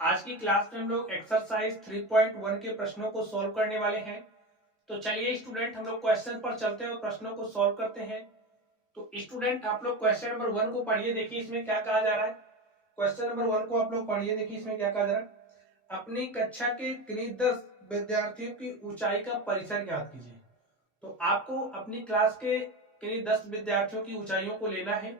आज की क्लास में हम लोग एक्सरसाइज 3.1 के प्रश्नों को सॉल्व करने वाले हैं। तो चलिए स्टूडेंट हम लोग क्वेश्चन पर चलते हैं और प्रश्नों को सॉल्व करते हैं। तो स्टूडेंट आप लोग क्वेश्चन नंबर 1 को पढ़िए, देखिए इसमें क्या कहा जा रहा है। क्वेश्चन नंबर 1 को आप लोग पढ़िए, देखिए इसमें क्या कहा जा रहा है। अपनी कक्षा के किन्हीं 10 विद्यार्थियों की ऊंचाई का परिसर ज्ञात कीजिए। तो आपको अपनी क्लास के किन्हीं 10 विद्यार्थियों की ऊंचाइयों को लेना है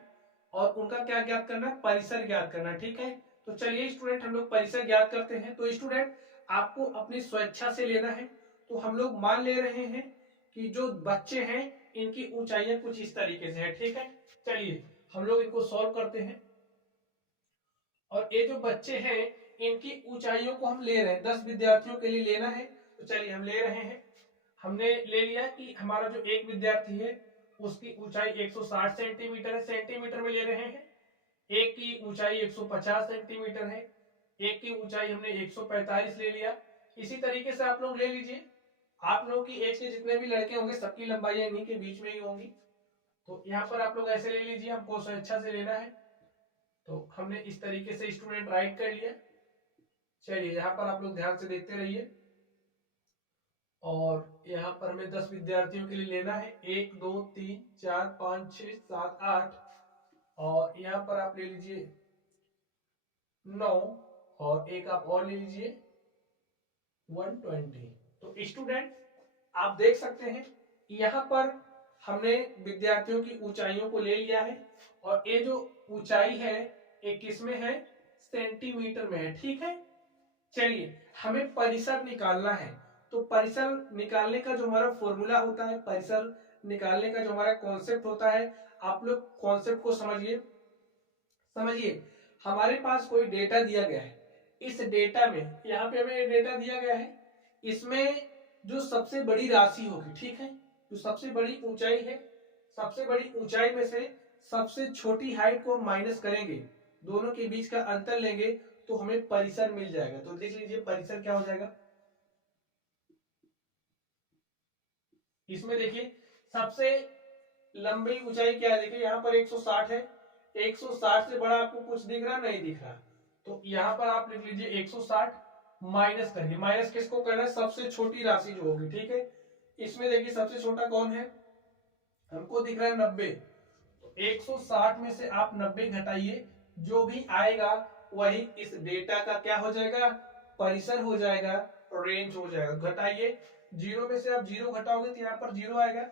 और उनका क्या ज्ञात करना है, परिसर ज्ञात करना है। ठीक है, तो चलिए स्टूडेंट हम लोग परिसर ज्ञात करते हैं। तो स्टूडेंट आपको अपनी स्वेच्छा से लेना है। तो हम लोग मान ले रहे हैं कि जो बच्चे हैं इनकी ऊंचाइयां कुछ इस तरीके से है। ठीक है, चलिए हम लोग इनको सॉल्व करते हैं। और ये जो बच्चे हैं इनकी ऊंचाइयों को हम ले रहे हैं, 10 विद्यार्थियों के लिए लेना है। तो चलिए हम ले रहे हैं। हमने ले लिया कि हमारा जो एक विद्यार्थी है उसकी ऊंचाई 160 सेंटीमीटर है, सेंटीमीटर में ले रहे हैं। एक की ऊंचाई 150 सेंटीमीटर है, एक की ऊंचाई हमने 145 ले लिया। इसी तरीके से आप लोग ले लीजिए। आप लोगों की एज के जितने भी लड़के होंगे सबकी लंबाई इन्हीं के बीच में ही होंगी। तो यहाँ पर आप लोग ऐसे ले लीजिए, हमको स्वेच्छा से लेना है। तो हमने इस तरीके से स्टूडेंट राइट कर लिया। चलिए यहाँ पर आप लोग ध्यान से देखते रहिए। और यहाँ पर हमें 10 विद्यार्थियों के लिए लेना है, 1 2 3 4 5 6 7 8। और यहाँ पर आप ले लीजिए 9 और एक आप और ले लीजिए 120। तो स्टूडेंट आप देख सकते हैं यहाँ पर हमने विद्यार्थियों की ऊंचाइयों को ले लिया है। और ये जो ऊंचाई है ये किस में है, सेंटीमीटर में है। ठीक है, चलिए हमें परिसर निकालना है। तो परिसर निकालने का जो हमारा फॉर्मूला होता है, परिसर निकालने का जो हमारा कॉन्सेप्ट होता है, आप लोग कॉन्सेप्ट को समझिए। समझिए हमारे पास कोई डेटा दिया गया है, इस डेटा में यहाँ पे हमें डेटा दिया गया है, इसमें जो सबसे बड़ी राशि होगी, ठीक है, जो सबसे बड़ी ऊंचाई है, सबसे बड़ी ऊंचाई में से सबसे छोटी हाइट को माइनस करेंगे, दोनों के बीच का अंतर लेंगे तो हमें परिसर मिल जाएगा। तो देख लीजिए परिसर क्या हो जाएगा। इसमें देखिए सबसे लंबी ऊंचाई क्या है, देखिए यहाँ पर 160 है। 160 से बड़ा आपको कुछ दिख रहा, नहीं दिख रहा। तो यहाँ पर आप लिख लीजिए 160 माइनस करिए। माइनस किसको करना है, सबसे छोटी राशि जो होगी। ठीक है, इसमें देखिए सबसे छोटा कौन है, हमको दिख रहा है 90। तो 160 में से आप 90 घटाइए, जो भी आएगा वही इस डेटा का क्या हो जाएगा, परिसर हो जाएगा, रेंज हो जाएगा। घटाइए, जीरो में से आप जीरो घटाओगे तो यहाँ पर जीरो आएगा।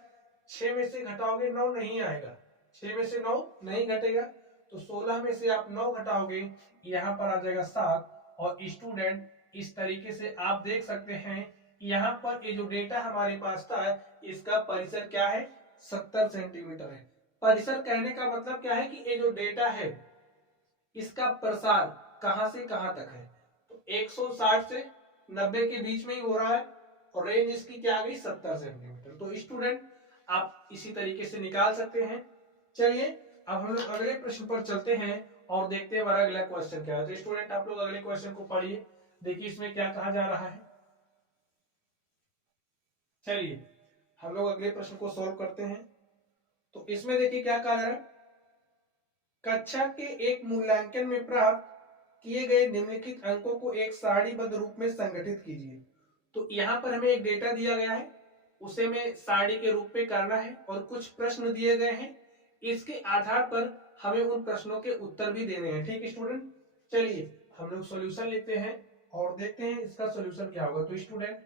6 में से घटाओगे 9 नहीं आएगा, 6 में से 9 नहीं घटेगा। तो 16 में से आप 9 घटाओगे, यहाँ पर आ जाएगा 7। और स्टूडेंट इस तरीके से आप देख सकते हैं यहाँ पर ये जो डेटा हमारे पास था इसका परिसर क्या है, 70 सेंटीमीटर है। परिसर कहने का मतलब क्या है कि ये जो डेटा है इसका प्रसार कहां से कहां तक है। तो 160 से 90 के बीच में ही हो रहा है और रेंज इसकी क्या आ गई, 70 सेंटीमीटर। तो स्टूडेंट आप इसी तरीके से निकाल सकते हैं। चलिए अब हम लोग अगले प्रश्न पर चलते हैं और देखते हैं हमारा अगला क्वेश्चन क्या है। तो स्टूडेंट आप लोग अगले क्वेश्चन को पढ़िए, देखिए इसमें क्या कहा जा रहा है। चलिए हम लोग अगले प्रश्न को सॉल्व करते हैं। तो इसमें देखिए क्या कहा जा रहा है, कक्षा के एक मूल्यांकन में प्राप्त किए गए निम्नलिखित अंकों को एक सारणीबद्ध रूप में संगठित कीजिए। तो यहाँ पर हमें एक डेटा दिया गया है, उसे में सारणी के रूप में करना है और कुछ प्रश्न दिए गए हैं, इसके आधार पर हमें उन प्रश्नों के उत्तर भी देने हैं। ठीक है स्टूडेंट, चलिए हम लोग सॉल्यूशन लेते हैं और देखते हैं इसका सॉल्यूशन क्या होगा। तो स्टूडेंट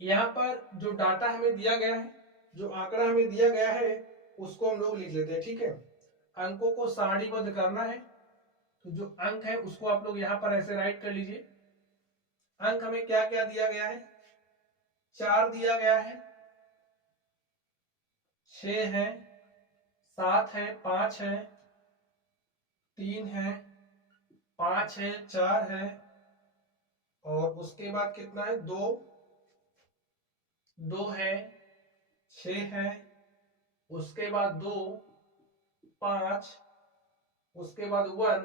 यहाँ पर जो डाटा हमें दिया गया है, जो आंकड़ा हमें दिया गया है उसको हम लोग लिख लेते हैं। ठीक है, अंकों को सारणीबद्ध करना है। तो जो अंक है उसको आप लोग यहाँ पर ऐसे राइट कर लीजिए। अंक हमें क्या क्या दिया गया है, 4 दिया गया है, 6 है, 7 है, 5 है, 3 है, 5 है, 4 है, और उसके बाद कितना है, 2 है, 6 है, उसके बाद 2, 5, उसके बाद 1,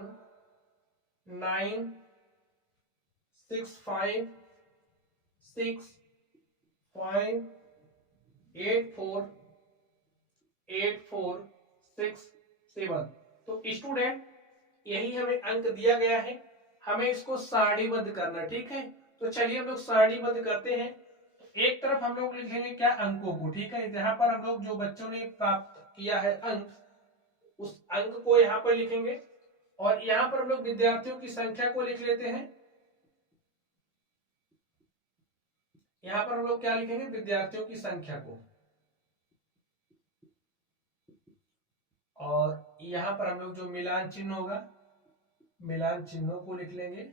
9, 6, 5, 6, 5, 8, 4, 8, 4, 6, 7। तो स्टूडेंट यही हमें अंक दिया गया है। हमें इसको सारणीबद्ध करना, ठीक है। तो चलिए हम लोग सारणीबद्ध करते हैं। एक तरफ हम लोग लिखेंगे क्या, अंकों को, ठीक है। जहां पर हम लोग जो बच्चों ने प्राप्त किया है अंक, उस अंक को यहाँ पर लिखेंगे। और यहाँ पर हम लोग विद्यार्थियों की संख्या को लिख लेते हैं। यहाँ पर हम लोग क्या लिखेंगे, विद्यार्थियों की संख्या को। और यहाँ पर हम लोग जो मिलान चिन्ह होगा, मिलान चिन्हों को लिख लेंगे,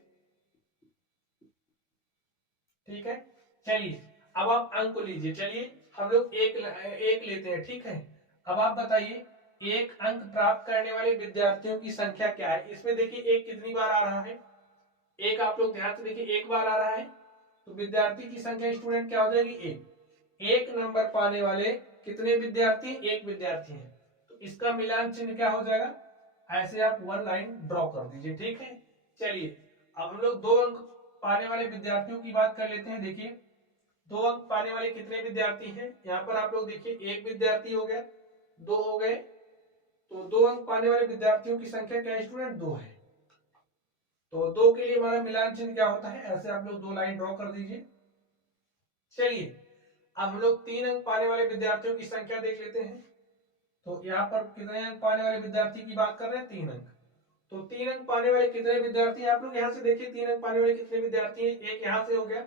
ठीक है। चलिए अब आप अंक को लीजिए। चलिए हम लोग एक लेते हैं, ठीक है। अब आप बताइए, एक अंक प्राप्त करने वाले विद्यार्थियों की संख्या क्या है। इसमें देखिए एक कितनी बार आ रहा है, एक, आप लोग ध्यान से देखिए, एक बार आ रहा है। तो विद्यार्थी की संख्या स्टूडेंट क्या हो जाएगी, एक नंबर पाने वाले कितने विद्यार्थी, एक विद्यार्थी है। तो इसका मिलान चिन्ह क्या हो जाएगा, ऐसे आप वन लाइन ड्रॉ कर दीजिए, ठीक है। चलिए अब हम लोग 2 अंक पाने वाले विद्यार्थियों की बात कर लेते हैं। देखिए 2 अंक पाने वाले कितने विद्यार्थी हैं, यहाँ पर आप लोग देखिए एक विद्यार्थी हो गया, 2 हो गए। तो 2 अंक पाने वाले विद्यार्थियों की संख्या क्या है स्टूडेंट, 2 है। तो 2 के लिए हमारा मिलान चिन्ह क्या होता है, ऐसे आप लोग 2 लाइन ड्रॉ कर दीजिए। चलिए अब हम लोग 3 अंक पाने वाले विद्यार्थियों की संख्या देख लेते हैं। तो यहाँ पर कितने अंक पाने वाले विद्यार्थी की बात कर रहे हैं, 3 अंक। तो 3 अंक पाने वाले कितने विद्यार्थी हैं, आप लोग यहाँ से देखिए 3 अंक पाने वाले कितने विद्यार्थी हैं, एक यहाँ से हो गया।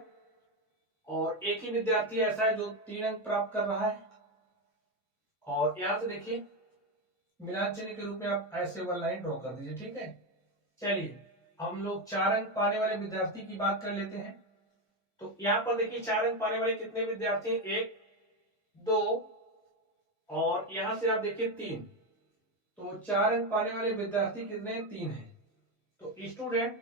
और एक ही विद्यार्थी ऐसा है जो 3 अंक प्राप्त कर रहा है। और यहाँ से देखिए मिलान चिन्ह के रूप में आप ऐसे वन लाइन ड्रॉ कर दीजिए, ठीक है। चलिए हम लोग 4 अंक पाने वाले विद्यार्थी की बात कर लेते हैं। तो यहाँ पर देखिए 4 अंक पाने वाले कितने विद्यार्थी हैं, 1, 2, और यहां से आप देखिए 3। तो 4 अंक पाने वाले विद्यार्थी कितने हैं, 3 है। तो स्टूडेंट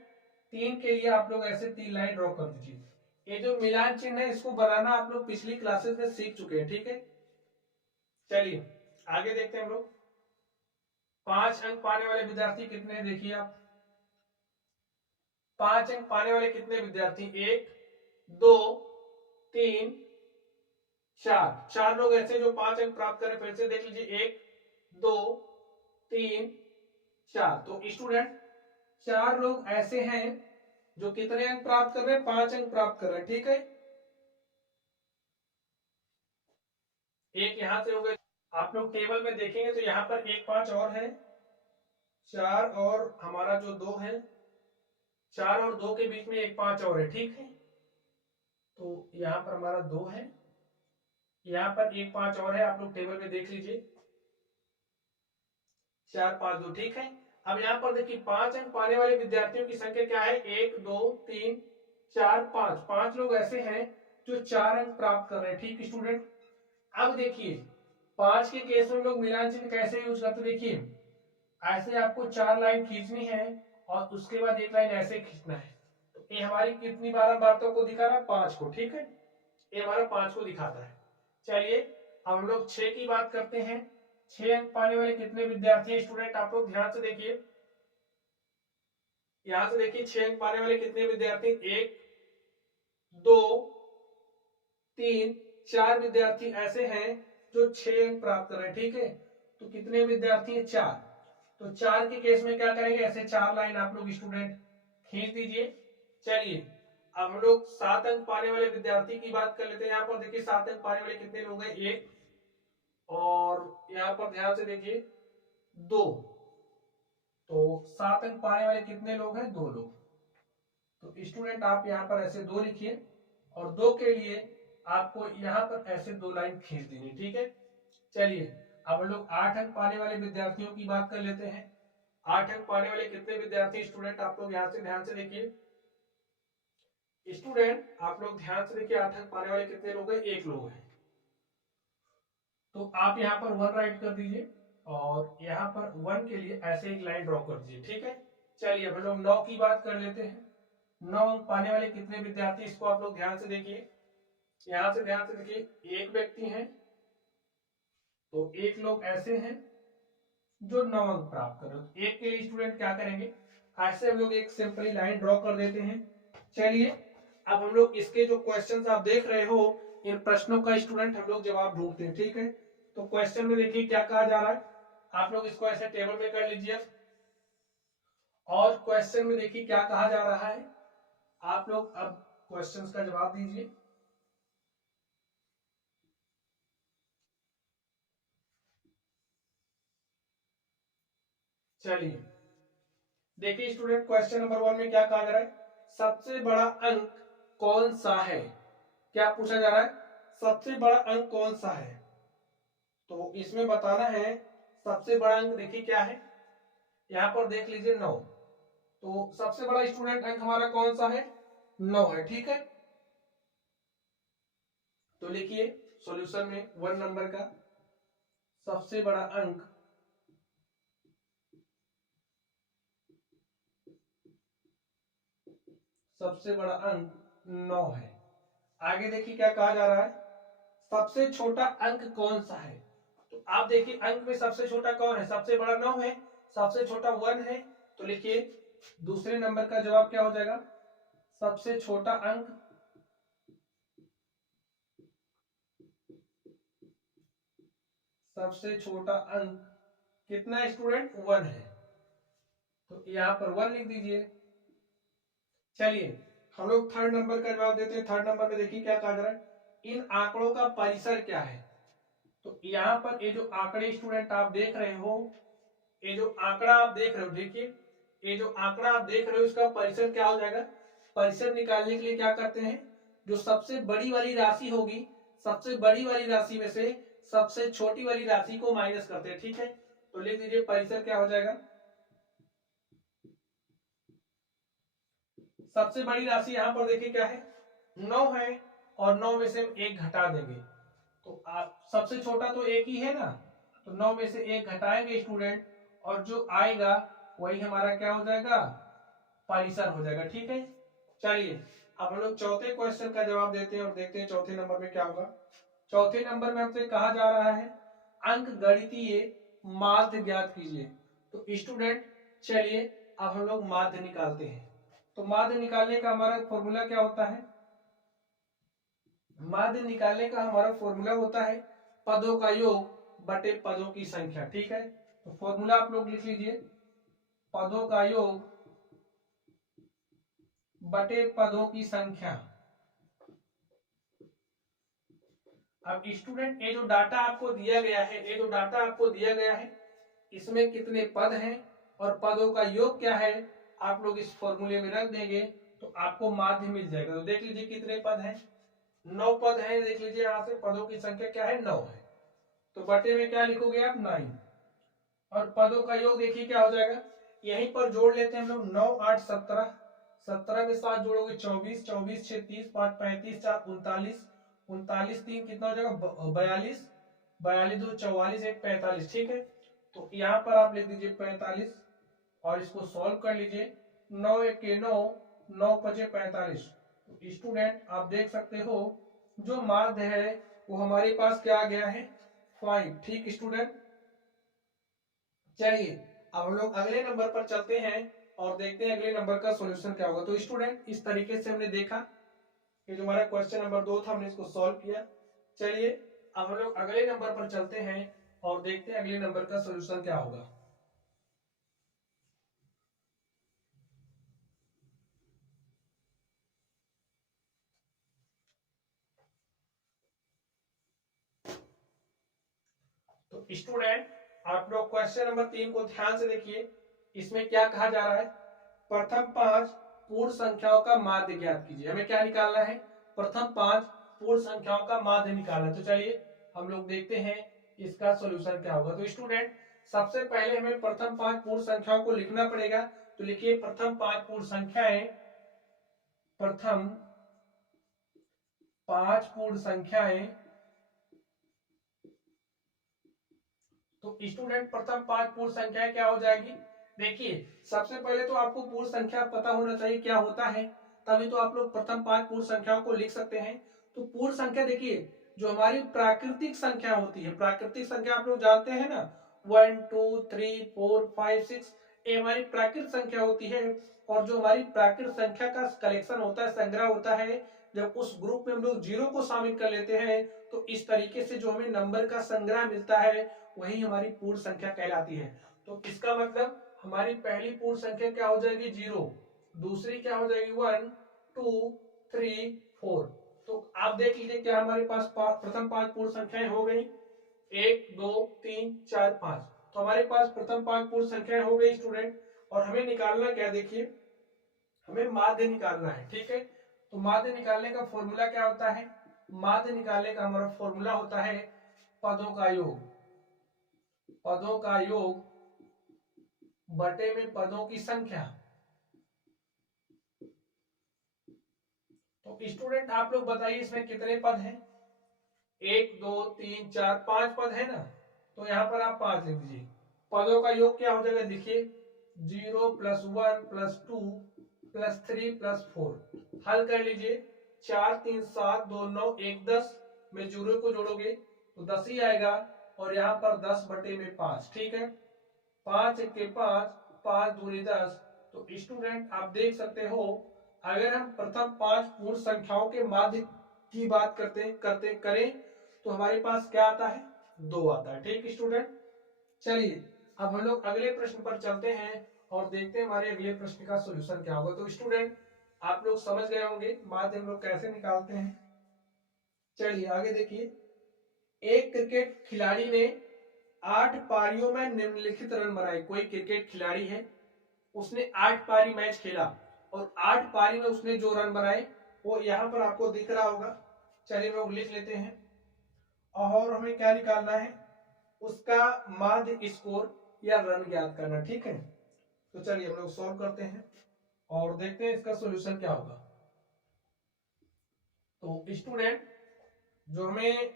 3 के लिए आप लोग ऐसे 3 लाइन ड्रॉ कर दीजिए। ये जो मिलान चिन्ह है इसको बनाना आप लोग पिछली क्लासेस में सीख चुके हैं, ठीक है। चलिए आगे देखते हैं हम लोग। 5 अंक पाने वाले विद्यार्थी कितने हैं, देखिए आप 5 अंक पाने वाले कितने विद्यार्थी, 1, 2, 3, 4। 4 लोग ऐसे जो 5 अंक प्राप्त करें, फिर से देख लीजिए 1, 2, 3, 4। तो स्टूडेंट 4 लोग ऐसे हैं जो कितने अंक प्राप्त कर रहे हैं, 5 अंक प्राप्त कर रहे हैं, ठीक है। एक यहां से हो गए, आप लोग टेबल में देखेंगे तो यहां पर 1, 5 और है, 4 और हमारा जो 2 है, 4 और 2 के बीच में 1, 5 और है, ठीक है। तो यहां पर हमारा 2 है, यहां पर 1, 5 और है, आप लोग टेबल में देख लीजिए, 4, 5, 2, ठीक है। अब यहाँ पर देखिए 5 अंक पाने वाले विद्यार्थियों की संख्या क्या है, 1, 2, 3, 4, 5। 5 लोग ऐसे हैं जो 4 अंक प्राप्त कर रहे हैं, ठीक स्टूडेंट। अब देखिए 5 के केस में लोग मिलान चिन्ह कैसे यूज करते, देखिए ऐसे आपको 4 लाइन खींचनी है और उसके बाद 1 लाइन ऐसे खींचना है। तो ये हमारी कितनी बार बातों को दिखा रहा है, 5 को, ठीक है। ये हमारा 5 को दिखाता है। चलिए अब हम लोग 6 की बात करते हैं। 6 अंक पाने वाले कितने विद्यार्थी हैं स्टूडेंट, आप लोग ध्यान से देखिए, यहां से देखिए 6 अंक पाने वाले कितने विद्यार्थी, 1, 2, 3, 4 विद्यार्थी ऐसे हैं जो 6 अंक प्राप्त कर रहे हैं, ठीक है। तो कितने विद्यार्थी हैं, 4। तो 4 के केस में क्या करेंगे, ऐसे 4 लाइन आप लोग स्टूडेंट खींच दीजिए। चलिए अब हम लोग 7 अंक पाने वाले विद्यार्थी की बात कर लेते हैं। यहाँ पर देखिए 7 अंक पाने वाले कितने लोग हैं, 1, और यहाँ पर ध्यान से देखिए 2। तो 7 अंक पाने वाले कितने लोग हैं, 2 लोग। तो स्टूडेंट आप यहाँ पर ऐसे 2 लिखिए, और 2 के लिए आपको यहाँ पर ऐसे 2 लाइन खींच देनी, ठीक है। चलिए अब हम लोग 8 अंक पाने वाले विद्यार्थियों की बात कर लेते हैं। 8 अंक पाने वाले कितने विद्यार्थी स्टूडेंट, आप लोग यहाँ से ध्यान से देखिए। स्टूडेंट आप लोग ध्यान से देखिए, 8 अंक पाने वाले कितने लोग हैं, 1 लोग हैं। तो आप यहाँ पर 1 राइट कर दीजिए, और यहाँ पर 1 के लिए ऐसे एक लाइन ड्रॉ कर दीजिए, ठीक है। चलिए हम लोग 9 की बात कर लेते हैं। 9 अंक पाने वाले कितने विद्यार्थी, इसको आप लोग ध्यान से देखिए, यहाँ से ध्यान से देखिए, 1 व्यक्ति है। तो 1 लोग ऐसे हैं जो 9 अंक प्राप्त कर रहे हो। 1 के लिए स्टूडेंट क्या करेंगे, ऐसे हम लोग एक सिंपली लाइन ड्रॉ कर देते हैं। चलिए अब हम लोग इसके जो क्वेश्चंस आप देख रहे हो, इन प्रश्नों का स्टूडेंट हम लोग जवाब ढूंढते हैं, ठीक है। तो क्वेश्चन में देखिए क्या कहा जा रहा है, आप लोग इसको ऐसे टेबल में कर लीजिए। और क्वेश्चन में देखिए क्या कहा जा रहा है, आप लोग अब क्वेश्चंस का जवाब दीजिए। चलिए देखिए स्टूडेंट, क्वेश्चन नंबर 1 में क्या कहा जा रहा है, सबसे बड़ा अंक कौन सा है। क्या पूछा जा रहा है, सबसे बड़ा अंक कौन सा है। तो इसमें बताना है सबसे बड़ा अंक, देखिए क्या है, यहां पर देख लीजिए 9। तो सबसे बड़ा स्टूडेंट अंक हमारा कौन सा है, 9 है, ठीक है। तो लिखिए सॉल्यूशन में 1 नंबर का सबसे बड़ा अंक सबसे बड़ा अंक 9 है। आगे देखिए क्या कहा जा रहा है, सबसे छोटा अंक कौन सा है। तो आप देखिए अंक में सबसे छोटा कौन है, सबसे बड़ा 9 है, सबसे छोटा 1 है। तो लिखिए दूसरे नंबर का जवाब क्या हो जाएगा, सबसे छोटा अंक सबसे छोटा अंक कितना है स्टूडेंट, 1 है। तो यहाँ पर 1 लिख दीजिए। चलिए हम लोग थर्ड नंबर का जवाब देते हैं। थर्ड नंबर में देखिए क्या कहा जा रहा है, इन आंकड़ों का परिसर क्या है। तो यहाँ पर ये जो आंकड़े स्टूडेंट आप देख रहे हो, ये जो आंकड़ा आप देख रहे हो, देखिए ये जो आंकड़ा आप देख रहे हो इसका परिसर क्या हो जाएगा। परिसर निकालने के लिए क्या करते हैं, जो सबसे बड़ी वाली राशि होगी, सबसे बड़ी वाली राशि में से सबसे छोटी वाली राशि को माइनस करते हैं, ठीक है। तो लिख दीजिए परिसर क्या हो जाएगा, सबसे बड़ी राशि यहां पर देखिए क्या है, 9 है, और 9 में से हम 1 घटा देंगे। तो आप सबसे छोटा तो 1 ही है ना, तो 9 में से 1 घटाएंगे स्टूडेंट, और जो आएगा वही हमारा क्या हो जाएगा, परिसर हो जाएगा, ठीक है। चलिए अब हम लोग चौथे क्वेश्चन का जवाब देते हैं और देखते हैं चौथे नंबर में क्या होगा। चौथे नंबर में हमसे कहा जा रहा है अंक गणितीय माध्य ज्ञात कीजिए। तो स्टूडेंट चलिए अब हम लोग माध्य निकालते हैं। तो माध्य निकालने का हमारा फॉर्मूला क्या होता है, माध्य निकालने का हमारा फॉर्मूला होता है पदों का योग बटे पदों की संख्या, ठीक है। तो फॉर्मूला आप लोग लिख लीजिए, पदों का योग बटे पदों की संख्या। अब स्टूडेंट ये जो डाटा आपको दिया गया है, ये जो डाटा आपको दिया गया है इसमें कितने पद हैं और पदों का योग क्या है, आप लोग इस फॉर्मूले में रख देंगे तो आपको माध्य मिल जाएगा। तो देख लीजिए कितने पद हैं, 9 पद हैं। देख लीजिए यहाँ से पदों की संख्या क्या है, 9 है। तो बटे में क्या लिखोगे आप, 9, और पदों का योग देखिए क्या हो जाएगा, यहीं पर जोड़ लेते हैं हम लोग, 9 8 17, 17 में 7 जोड़ोगे 24, 24 6 30, 5 35, 4 39, 39 3 कितना हो जाएगा 42, 42 2 44, 1 45, ठीक है। तो यहाँ पर आप लिख दीजिए 45 और इसको सॉल्व कर लीजिए, 9 1 के 9, 9 5 45। तो स्टूडेंट आप देख सकते हो जो माध्य है वो हमारे पास क्या आ गया है, 5, ठीक स्टूडेंट। चलिए अब हम लोग अगले नंबर पर चलते हैं और देखते हैं अगले नंबर का सॉल्यूशन क्या होगा। तो स्टूडेंट इस तरीके से हमने देखा, ये जो हमारा क्वेश्चन नंबर 2 था हमने इसको सॉल्व किया। चलिए अब हम लोग अगले नंबर पर चलते हैं और देखते हैं अगले नंबर का सॉल्यूशन क्या होगा। तो स्टूडेंट आप लोग क्वेश्चन नंबर 3 को ध्यान से देखिए, इसमें क्या कहा जा रहा है, प्रथम 5 पूर्ण संख्याओं का माध्य ज्ञात कीजिए। हमें क्या निकालना है, प्रथम 5 पूर्ण संख्याओं का माध्य निकालना। तो चलिए हम लोग देखते हैं इसका सॉल्यूशन क्या होगा। तो स्टूडेंट सबसे पहले हमें प्रथम 5 पूर्ण संख्याओं को लिखना पड़ेगा। तो लिखिए प्रथम 5 पूर्ण संख्याएं, प्रथम 5 पूर्ण संख्याएं। तो स्टूडेंट प्रथम 5 पूर्ण संख्याएं क्या हो जाएगी, देखिए सबसे पहले तो आपको पूर्ण संख्या पता होना चाहिए क्या होता है, तभी तो आप लोग प्रथम 5 पूर्ण संख्याओं को लिख सकते हैं। तो पूर्ण संख्या देखिए जो हमारी प्राकृतिक संख्या होती है, प्राकृतिक संख्या आप लोग जानते हैं ना, 1 2 3 4 5 6, ये हमारी प्राकृतिक संख्या होती है। और जो हमारी प्राकृतिक संख्या का कलेक्शन होता है, संग्रह होता है, जब उस ग्रुप में हम लोग जीरो को शामिल कर लेते हैं तो इस तरीके से जो हमें नंबर का संग्रह मिलता है वही हमारी पूर्ण संख्या कहलाती है। तो इसका मतलब हमारी पहली पूर्ण संख्या क्या हो जाएगी 0, दूसरी क्या हो जाएगी 1 2 3 4। तो आप देख लीजिए क्या हमारे पास प्रथम 5 पूर्ण संख्याएं हो गई, 1 2 3 4 5। तो हमारे पास प्रथम 5 पूर्ण संख्याएं हो गई स्टूडेंट। और हमें निकालना क्या, देखिए हमें माध्य निकालना है, ठीक है। तो माध्य निकालने का फॉर्मूला क्या होता है, माध्य निकालने का हमारा फॉर्मूला होता है पदों का योग, पदों का योग बटे में पदों की संख्या। तो स्टूडेंट आप लोग बताइए इसमें कितने पद हैं, 1 2 3 4 5 पद है ना। तो यहां पर आप 5 लिख दीजिए। पदों का योग क्या हो जाएगा, देखिए 0 प्लस 1 प्लस 2 प्लस 3 प्लस 4। हल कर लीजिए, 4 3 7 2 9 1 10 में 0 को जोड़ोगे तो 10 ही आएगा। और यहाँ पर 10 बटे में 5, ठीक है। 5 1 5, 5 दूनी 10। तो स्टूडेंट आप देख सकते हो, अगर हम प्रथम 5 पूर्ण संख्याओं के माध्य की बात करते करें तो हमारे पास क्या आता है, 2 आता है, ठीक स्टूडेंट। चलिए अब हम लोग अगले प्रश्न पर चलते हैं और देखते हैं हमारे अगले प्रश्न का सॉल्यूशन क्या होगा। तो स्टूडेंट आप लोग समझ गए होंगे माध्य हम लोग कैसे निकालते हैं। चलिए आगे देखिए, एक क्रिकेट खिलाड़ी ने 8 पारियों में निम्नलिखित रन बनाए। कोई क्रिकेट खिलाड़ी है, उसने 8 पारी मैच खेला और 8 पारी में उसने जो रन बनाए वो यहाँ पर आपको दिख रहा होगा। चलिए हम लोग लिख लेते हैं। और हमें क्या निकालना है, उसका माध्य स्कोर या रन ज्ञात करना, ठीक है। तो चलिए हम लोग सॉल्व करते हैं और देखते हैं इसका सॉल्यूशन क्या होगा। तो स्टूडेंट जो हमें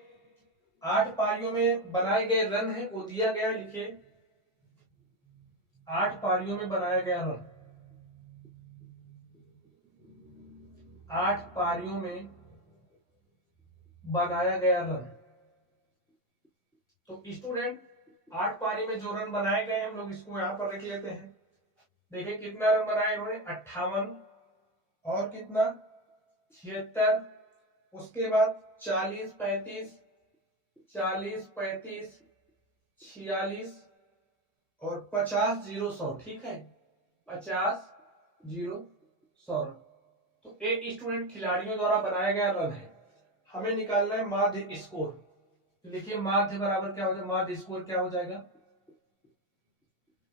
8 पारियों में बनाए गए रन है वो दिया गया, लिखिए 8 पारियों में बनाया गया रन, 8 पारियों में बनाया गया रन। तो स्टूडेंट 8 पारी में जो रन बनाए गए हम लोग इसको यहां पर रख लेते हैं। देखिए कितना रन बनाए इन्होंने, 58 और कितना 76, उसके बाद 40 35 40 35 46 और 50 0 100, ठीक है 50 0 100। तो एक स्टूडेंट खिलाड़ियों द्वारा बनाया गया रन है, हमें निकालना है माध्य स्कोर। तो देखिए माध्य बराबर क्या हो जाएगा, माध्य स्कोर क्या हो जाएगा।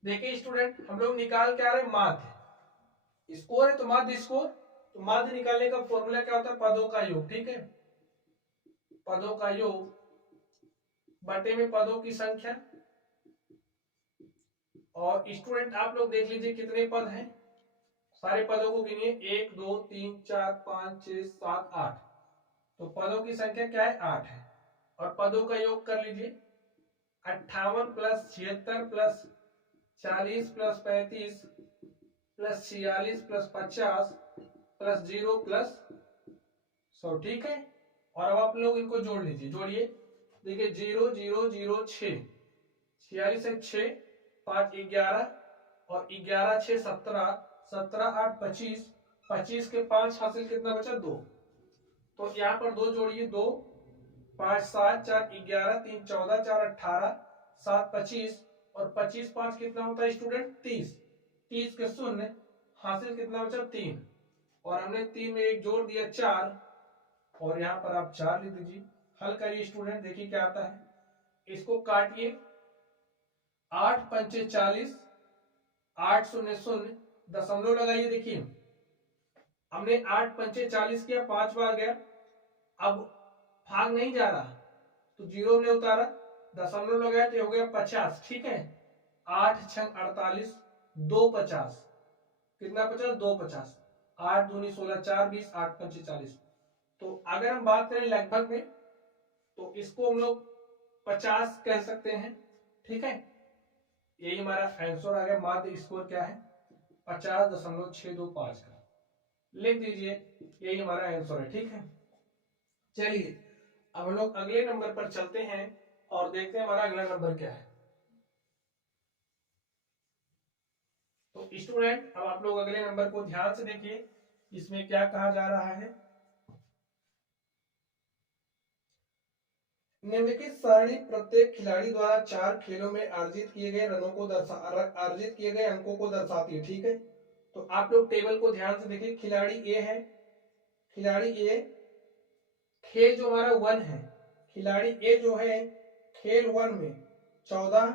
देखिए स्टूडेंट हम लोग निकाल क्या रहे, माध्य स्कोर है तो माध्य स्कोर। तो माध्य निकालने का फॉर्मूला क्या होता है, पदों का योग, ठीक है। पदों का योग बटे में पदों की संख्या। और स्टूडेंट आप लोग देख लीजिए कितने पद हैं, सारे पदों को गिनिए, 1 2 3 4 5 6 7 8। तो पदों की संख्या क्या है, 8 है। और पदों का योग कर लीजिए, 58 plus 76 plus 40 plus 35 plus 46 plus 50 plus 0 plus 100, ठीक है। और अब आप लोग इनको जोड़ लीजिए, जोड़िए, देखिए 0 0 0 6, 46 है 6, 5 11 और 11 6 17, 17 8 25, 25 के 5 हासिल कितना बचा 2। तो यहाँ पर 2 जोड़िए, 2 5 7 4 11 3 14 4 18 7 25 और 25 5 कितना होता है स्टूडेंट 30, 30 के शून्य हासिल कितना बचा 3। और हमने 3 में एक जोड़ दिया 4 और यहाँ पर आप 4 लिख दीजिए। हल करिए स्टूडेंट, देखिए क्या आता है, इसको काटिए, 8 पंचे 40, 8 शून्य शून्य, दशमलव लगाइए। देखिए हमने 8 पंचे 40 किया, 5 बार गया, अब भाग नहीं जा रहा तो 0 हमने उतारा, दशमलव लगाया तो हो गया 50, ठीक है। 8 छंग 48, 2 50, कितना 50 2 50, 8 दूनी 16 4 20, 8 पंचे 40। तो अगर हम बात करें लगभग में तो इसको हम लोग 50 कह सकते हैं, ठीक है। यही हमारा आंसर आ गया, माध्य स्कोर क्या है 50.625 का, लिख दीजिए, यही हमारा आंसर है, ठीक है। चलिए अब हम लोग अगले नंबर पर चलते हैं और देखते हैं हमारा अगला नंबर क्या है। तो स्टूडेंट अब आप लोग अगले नंबर को ध्यान से देखिए, इसमें क्या कहा जा रहा है। निम्नलिखित सारणी प्रत्येक खिलाड़ी द्वारा 4 खेलों में अर्जित किए गए अंकों को दर्शाती है। ठीक है, तो आप लोग टेबल को ध्यान से देखिए। खिलाड़ी ए है, खिलाड़ी ए खेल जो हमारा 1 है, खिलाड़ी ए जो है खेल 1 में 14,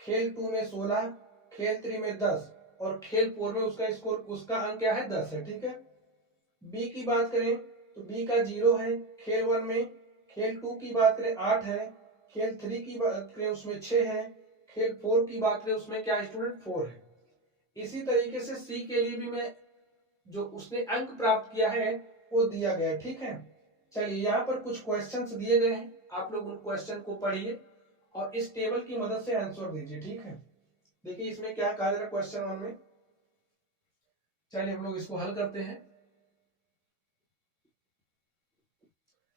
खेल 2 में 16, खेल 3 में 10 और खेल 4 में उसका अंक क्या है 10 है। ठीक है, बी की बात करें तो बी का 0 है खेल 1 में, खेल 2 की बात करें 8 है, खेल 3 की बात करें उसमें 6 है, खेल 4 की बात करें उसमें क्या स्टूडेंट 4 है। इसी तरीके से सी के लिए भी मैं जो उसने अंक प्राप्त किया है वो दिया गया। ठीक है, चलिए यहाँ पर कुछ क्वेश्चंस दिए गए हैं, आप लोग उन क्वेश्चन को पढ़िए और इस टेबल की मदद से आंसर दीजिए। ठीक है, देखिए इसमें क्या कहा जा रहा है क्वेश्चन 1 में। चलिए हम लोग इसको हल करते हैं।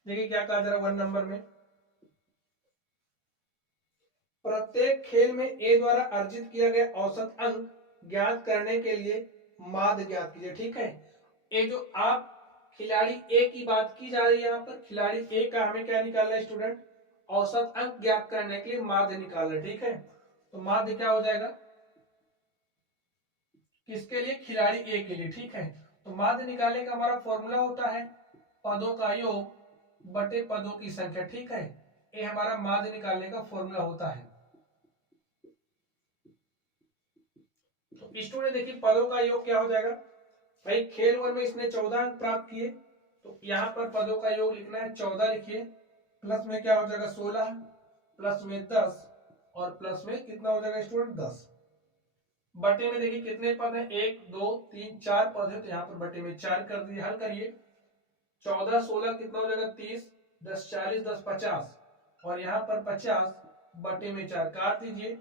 देखिए क्या कहा जा रहा है 1 नंबर में, प्रत्येक खेल में ए द्वारा अर्जित किया गया औसत अंक ज्ञात करने के लिए माध्य ज्ञात कीजिए। ठीक है, ये जो आप खिलाड़ी ए की बात की जा रही है, यहाँ पर खिलाड़ी ए का हमें क्या निकालना है स्टूडेंट, औसत अंक ज्ञात करने के लिए माध्य निकालना है। ठीक है, तो माध्य क्या हो जाएगा किसके लिए, खिलाड़ी ए के लिए। ठीक है, तो माध्य निकालने का हमारा फॉर्मूला होता है पदों का योग बटे पदों की संख्या। ठीक है, ये हमारा माध्य निकालने का फॉर्मूला होता है। तो स्टूडेंट देखिए पदों का योग क्या हो जाएगा भाई, खेल 1 में इसने 14 अंक प्राप्त किए, तो यहाँ पर पदों का योग लिखना है 14 लिखिए, प्लस में क्या हो जाएगा 16, प्लस में 10 और प्लस में कितना हो जाएगा स्टूडेंट 10। बटे में देखिए कितने पद हैं, 1 2 3 4 पद है, तो यहाँ पर बटे में 4 कर दिए। हल करिए, 14 16 कितना हो जाएगा 30, 10 40 10 50 और यहाँ पर 50 बटे में 4 काट दीजिए,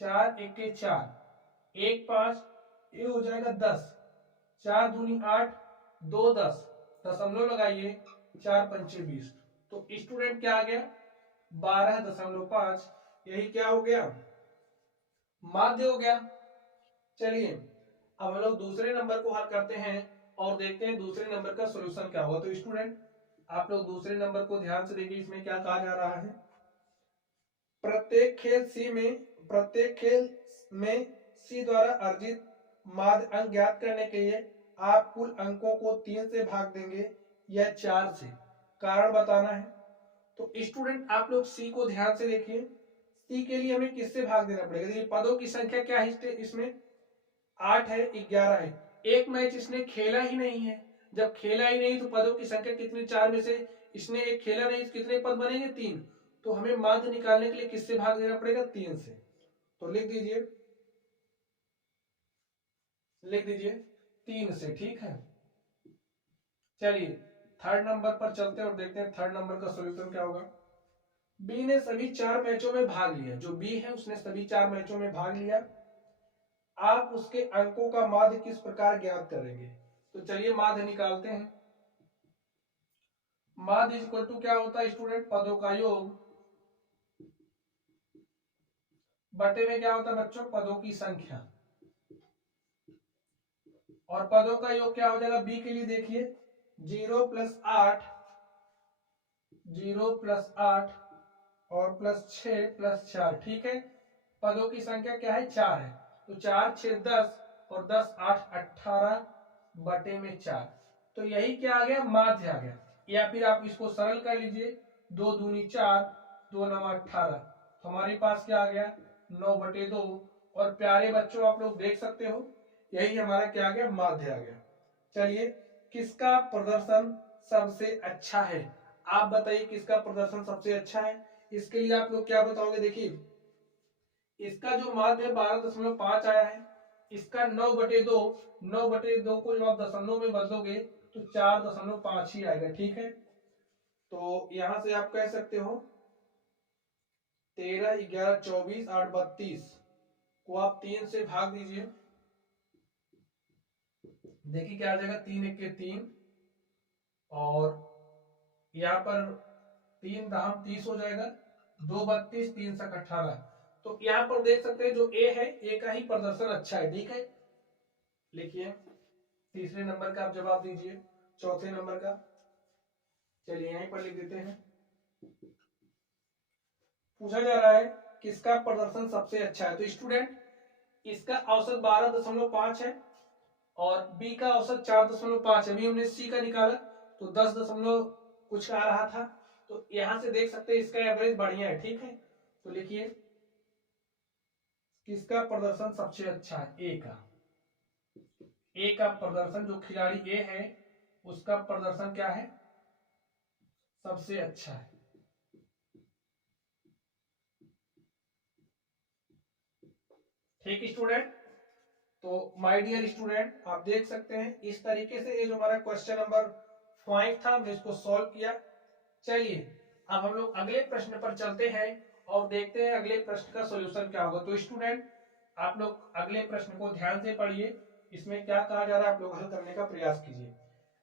4 1 4 1 5 ये हो जाएगा 10, 4 दूनी 8 2 10 दशमलव लगाइए, 4 पंचे 20, तो स्टूडेंट क्या आ गया 12.5। यही क्या हो गया माध्य हो गया। चलिए अब हम लोग दूसरे नंबर को हल करते हैं और देखते हैं दूसरे नंबर का सॉल्यूशन क्या होगा। तो स्टूडेंट आप लोग दूसरे नंबर को ध्यान से देखिए, इसमें क्या कहा जा रहा है, प्रत्येक खेल में सी द्वारा अर्जित माध्य अंक ज्ञात करने के लिए आप कुल अंकों को 3 से भाग देंगे या 4 से, कारण बताना है। तो स्टूडेंट आप लोग सी को ध्यान से देखिए, सी के लिए हमें किससे भाग देना पड़ेगा, देखिए पदों की संख्या क्या है इसमें 8 है 11 है, एक मैच इसने खेला ही नहीं है, जब खेला ही नहीं तो पदों की संख्या कितनी, 4 में से इसने एक खेला नहीं तो कितने पद बनेंगे 3, तो हमें माध्य निकालने के लिए किससे भाग देना पड़ेगा 3 से। तो लिख दीजिए 3 से। ठीक है, चलिए थर्ड नंबर पर चलते हैं और देखते हैं थर्ड नंबर का सॉल्यूशन क्या होगा। बी ने सभी 4 मैचों में भाग लिया, जो बी है उसने सभी 4 मैचों में भाग लिया, आप उसके अंकों का माध्य किस प्रकार ज्ञात करेंगे। तो चलिए माध्य निकालते हैं। माध्य इक्वल टू क्या होता है स्टूडेंट, पदों का योग बटे में क्या होता है बच्चों, पदों की संख्या, और पदों का योग क्या हो जाएगा बी के लिए, देखिए 0 + 8 0 + 8 और +6 + 4। ठीक है, पदों की संख्या क्या है 4 है, तो 4 6 10 और 10 8 18 बटे में 4, तो यही क्या आ गया माध्य आ गया। या फिर आप इसको सरल कर लीजिए, 2 दूनी 4 2 9 18, तो हमारे पास क्या आ गया 9/2। और प्यारे बच्चों आप लोग देख सकते हो यही हमारा क्या आ गया माध्य आ गया। चलिए किसका प्रदर्शन सबसे अच्छा है, आप बताइए किसका प्रदर्शन सबसे अच्छा है। इसके लिए आप लोग क्या बताओगे, देखिए इसका जो माध्य 12.5 आया है, इसका 9/2, 9/2 को जब आप दशमलव में बदलोगे तो 4.5 ही आएगा। ठीक है, तो यहां से आप कह सकते हो 13 11 24 8 32 को आप 3 से भाग दीजिए, देखिए क्या आ जाएगा 3 1 3 और यहाँ पर 3 दाम 30 हो जाएगा, 2 32 3 7 18, तो यहाँ पर देख सकते हैं जो ए है ए का ही प्रदर्शन अच्छा है। ठीक है, लिखिए तीसरे नंबर का आप जवाब दीजिए, चौथे नंबर का चलिए यहीं पर लिख देते हैं। पूछा जा रहा है किसका प्रदर्शन सबसे अच्छा है। तो स्टूडेंट इसका औसत 12.5 है और बी का औसत 4.5 है। अभी हमने सी का निकाला तो 10 दशमलव कुछ का आ रहा था। तो यहां से देख सकते हैं इसका एवरेज बढ़िया है, ठीक है। तो लिखिए किसका प्रदर्शन सबसे अच्छा है, ए का प्रदर्शन, जो खिलाड़ी ए है उसका प्रदर्शन क्या है, सबसे अच्छा है। ठीक स्टूडेंट, तो माय डियर स्टूडेंट आप देख सकते हैं इस तरीके से ये जो हमारा क्वेश्चन नंबर 5 था हमने इसको सॉल्व किया। चलिए अब हम लोग अगले प्रश्न पर चलते हैं और देखते हैं अगले प्रश्न का सॉल्यूशन क्या होगा। तो स्टूडेंट आप लोग अगले प्रश्न को ध्यान से पढ़िए, इसमें क्या कहा जा रहा है आप लोग हल करने का प्रयास कीजिए।